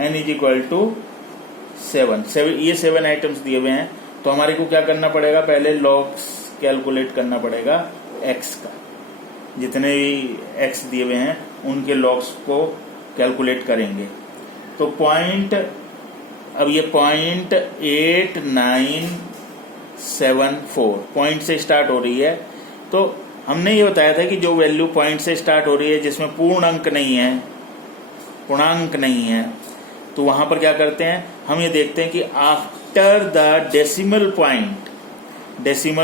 n is equal to 7। ये 7 items दिए हुए हैं, तो हमारे को क्या करना पड़ेगा, पहले लॉग्स कैलकुलेट करना पड़ेगा x का। जितने भी x दिए हुए हैं उनके लॉग्स को कैलकुलेट करेंगे। तो पॉइंट, अब ये 0.8974 पॉइंट से स्टार्ट हो रही है। तो हमने ये बताया था कि जो वैल्यू पॉइंट से स्टार्ट हो रही है, जिसमें पूर्णांक नहीं है, तो वहां पर क्या करते हैं, हम ये देखते हैं कि आफ्टर द डेसिमल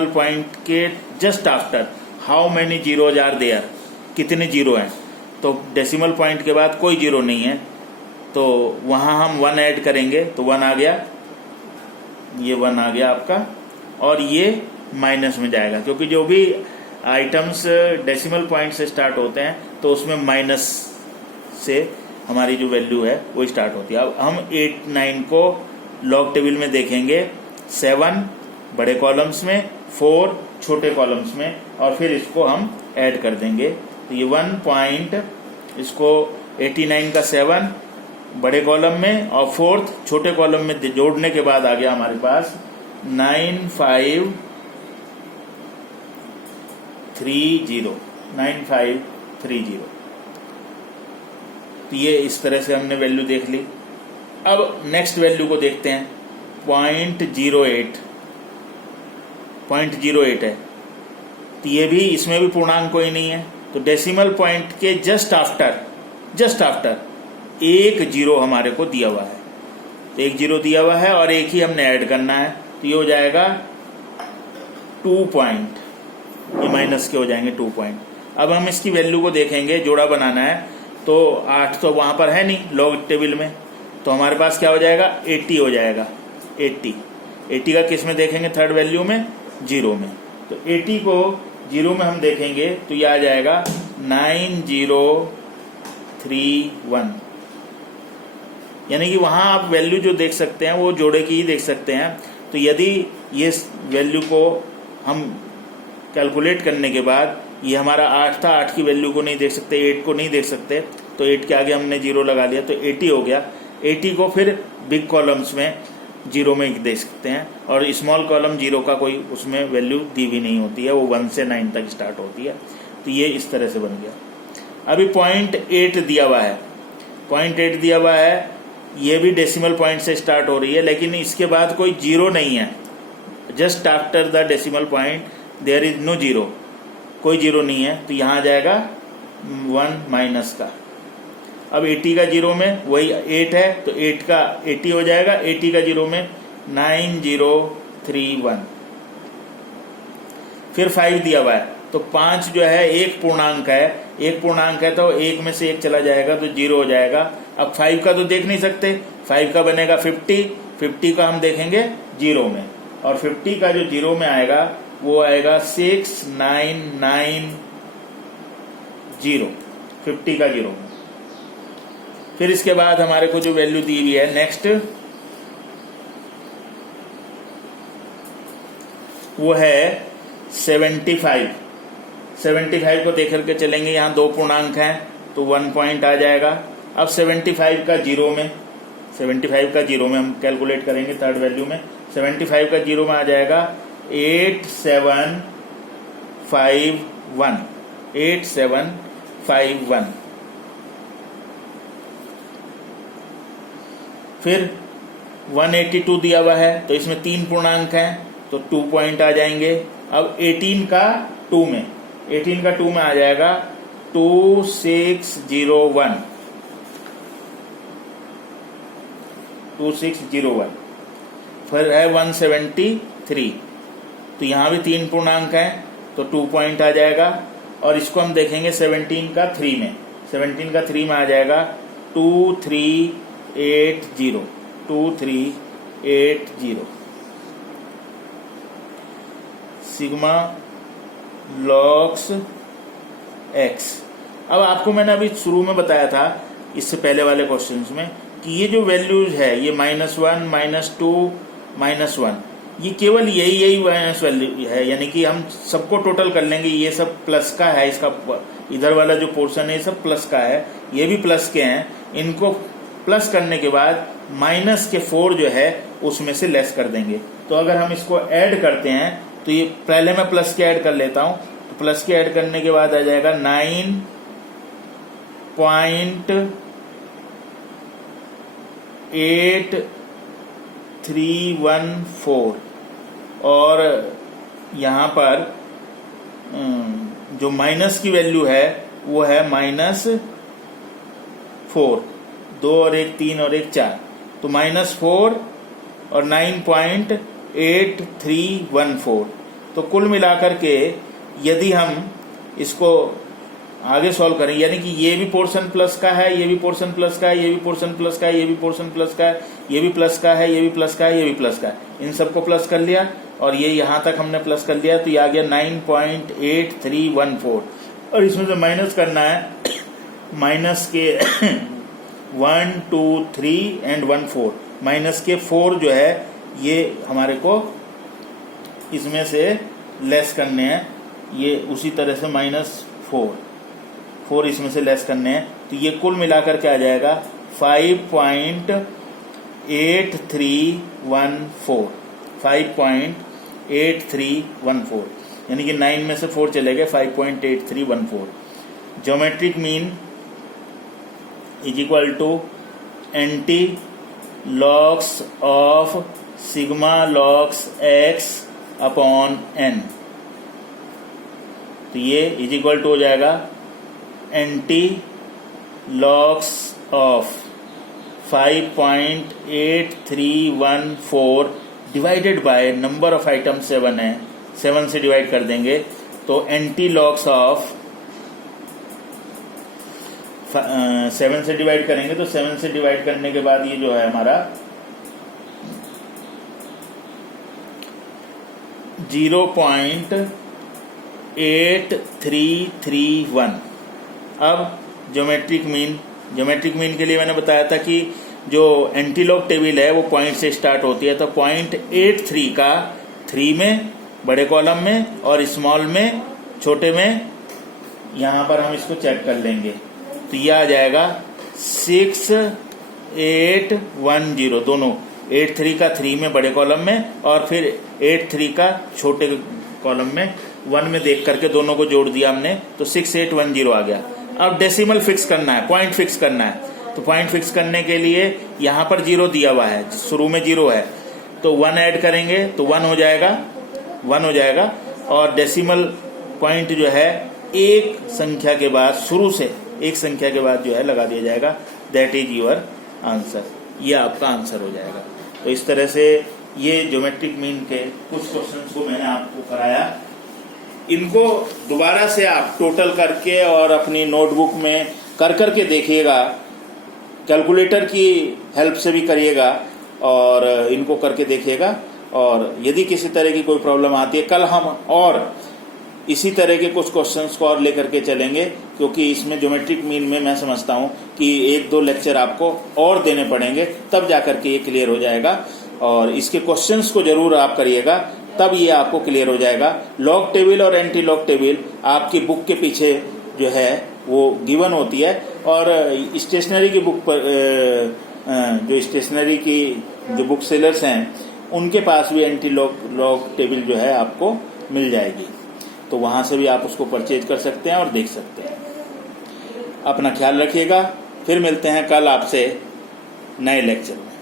पॉइंट के just after how many zeros are there, कितने जीरो हैं। तो डेसिमल पॉइंट के बाद कोई जीरो नहीं है, तो वहां हम 1 ऐड करेंगे, तो 1 आ गया, ये 1 आ गया आपका, और ये माइनस में जाएगा, क्योंकि जो भी आइटम्स डेसिमल पॉइंट से स्टार्ट होते हैं तो उसमें माइनस से हमारी जो वैल्यू है वो स्टार्ट होती है। अब हम 8, 9 को लॉग टेबल में देखेंगे, 7 बड़े कॉलम्स में, 4 छोटे कॉलम्स में, और फिर इसको हम ऐड कर देंगे। तो ये 1 पॉइंट, इसको 89 का 7 बड़े कॉलम में और 4th छोटे कॉलम में जोड़ने के बाद आ गया हमारे पास 9530। तो ये इस तरह से हमने वैल्यू देख ली। अब नेक्स्ट वैल्यू को देखते हैं, 0.08 है। तो ये भी, इसमें भी पूर्णांक कोई नहीं है, तो डेसिमल पॉइंट के जस्ट आफ्टर एक जीरो हमारे को दिया हुआ है। तो एक जीरो दिया हुआ है और एक ही हमने ऐड करना है, तो ये हो जाएगा 2 पॉइंट, ये माइनस के हो जाएंगे 2 पॉइंट। अब हम इसकी वैल्यू को देखेंगे, जोड़ा बनाना है, तो 8 तो वहां पर है नहीं लॉग टेबल में, तो हमारे पास क्या हो जाएगा, 80 हो जाएगा। 80 का किस में देखेंगे, थर्ड वैल्यू में, 0 में। तो 80 को 0 में हम देखेंगे तो ये आ जाएगा 9031, यानी कि वहां आप वैल्यू जो देख सकते हैं वो जोड़े की ही देख सकते हैं। तो यदि ये वैल्यू को हम कैलकुलेट करने के बाद, ये हमारा 8 था, 8 की वैल्यू को नहीं देख सकते, 8 को नहीं देख सकते, तो 8 के आगे हमने 0 लगा लिया, तो 80 हो गया। 80 को फिर बिग कॉलम्स में 0 में देख सकते हैं, और स्मॉल कॉलम 0 का कोई उसमें वैल्यू दी भी नहीं होती है, वो 1 से 9 तक स्टार्ट होती है। तो ये इस तरह से बन गया। अभी 0.8 दिया हुआ है, 0.8 दिया हुआ है, ये भी डेसिमल पॉइंट से स्टार्ट हो रही है, लेकिन इसके बाद कोई 0 नहीं है। Just after the decimal point there is no 0, कोई 0 नहीं है, तो यहाँ आ जाएगा 1 माइनस का। अब 80 का 0 में वही 8 है, तो 8 का 80 हो जाएगा, 80 का 0 में 9031। फिर 5 दिया हुआ है, तो 5 जो है एक पूर्णांक है, तो 1 में से 1 चला जाएगा तो 0 हो जाएगा। अब 5 का तो देख नहीं सकते, 5 का बनेगा 50 का हम देखेंगे 0 में, और 50 का जो 0 में आएगा वो आएगा 6990, 50 का 0 में। फिर इसके बाद हमारे को जो वैल्यू दी हुई है नेक्स्ट, वो है 75 को देख करके चलेंगे। यहाँ 2 पूर्णांक हैं, तो 1 पॉइंट आ जाएगा। अब 75 का 0 में हम कैलकुलेट करेंगे थर्ड वैल्यू में। 75 का 0 में आ जाएगा 8751। फिर 182 दिया हुआ है, तो इसमें 3 पूर्णांक हैं, तो 2 पॉइंट आ जाएंगे। अब 18 का 2 में आ जाएगा 2601। फिर है 173, तो यहाँ भी 3 पूर्णांक हैं, तो 2 पॉइंट आ जाएगा। और इसको हम देखेंगे 17 का 3 में, आ जाएगा 2380। Sigma logs x. अब आपको मैंने अभी शुरू में बताया था, इससे पहले वाले क्वेश्चंस में, कि ये जो वैल्यूज है, ये -1, -2, -1, ये केवल यही माइनस वैल्यू है, यानी कि हम सबको टोटल कर लेंगे। ये सब प्लस का है, इसका इधर वाला जो पोर्शन है ये सब प्लस का है, ये भी प्लस के हैं, इनको प्लस करने के बाद माइनस के 4 जो है उसमें से लेस कर देंगे। तो अगर हम इसको ऐड करते हैं तो ये पहले मैं प्लस के ऐड कर लेता हूं। तो प्लस के ऐड करने के बाद आ जाएगा 9.8314 और यहाँ पर जो माइनस की वैल्यू है वो है -4, 2 और 1 3 और 1 4, तो -4 और 9.8314। तो कुल मिलाकर के यदि हम इसको आगे सॉल्व करें, यानी कि ये भी पोर्शन प्लस का है, ये भी पोर्शन प्लस का है, ये भी पोर्शन प्लस का है, ये भी पोर्शन प्लस का है, ये भी प्लस का है, ये भी प्लस का है, ये भी प्लस का है, इन सबको प्लस कर लिया और ये यहां तक हमने प्लस कर लिया, तो ये आ गया 9.8314। और इसमें से माइनस करना है, माइनस के 1 2 3 एंड 1 4, माइनस के 4 जो है ये हमारे को इसमें से लेस करने हैं, ये उसी तरह से -4 इसमें से लेस करने हैं। तो ये कुल मिलाकर के आ जाएगा 5.8314, 5.8314, यानी कि 9 में से 4 चले गए, 5.8314। Geometric mean is equal to anti logs of sigma logs x upon n। तो ये इज इक्वल टू हो जाएगा anti logs of 5.8314 divided by number of item 7 है, 7 से डिवाइड कर देंगे तो एंटी लॉग्स ऑफ 7 से डिवाइड करेंगे तो 7 से डिवाइड करने के बाद ये जो है हमारा 0.8331। अब ज्योमेट्रिक मीन के लिए मैंने बताया था कि जो एंटीलॉग टेबल है वो पॉइंट से स्टार्ट होती है, तो 0.83 का 3 में बड़े कॉलम में और स्मॉल में छोटे में, यहां पर हम इसको चेक कर लेंगे तो यह आ जाएगा 6810, दोनों 83 का 3 में बड़े कॉलम में और फिर 83 का छोटे कॉलम में 1 में देख करके दोनों को जोड़ दिया हमने, तो 6810 आ गया। अब डेसिमल फिक्स करना है, पॉइंट फिक्स करना है, तो पॉइंट फिक्स करने के लिए यहां पर 0 दिया हुआ है, शुरू में 0 है, तो 1 ऐड करेंगे तो 1 हो जाएगा और डेसिमल पॉइंट जो है एक संख्या के बाद, शुरू से एक संख्या के बाद जो है लगा दिया जाएगा। दैट इज योर आंसर, ये आपका आंसर हो जाएगा। तो इस तरह से ये ज्योमेट्रिक मीन के कुछ क्वेश्चंस को मैंने आपको कराया। इनको दोबारा से आप टोटल करके और अपनी नोटबुक में कर करके देखिएगा, कैलकुलेटर की हेल्प से भी करिएगा और इनको करके देखिएगा। और यदि किसी तरह की कोई प्रॉब्लम आती है, कल हम और इसी तरह के कुछ क्वेश्चंस को और लेकर के चलेंगे, क्योंकि इसमें ज्योमेट्रिक मीन में मैं समझता हूं कि 1-2 लेक्चर आपको और देने पड़ेंगे, तब जाकर के ये क्लियर हो जाएगा। और इसके क्वेश्चंस को जरूर आप करिएगा, तब ये आपको क्लियर हो जाएगा। लॉग टेबल और एंटी लॉग टेबल आपकी बुक के पीछे जो है वो गिवन होती है, और स्टेशनरी की बुक पर जो स्टेशनरी की जो बुक सेलर्स हैं उनके पास भी एंटी लॉग टेबल जो है आपको मिल जाएगी, तो वहां से भी आप उसको परचेज कर सकते हैं और देख सकते हैं। अपना ख्याल रखिएगा, फिर मिलते हैं कल आपसे नए लेक्चर में।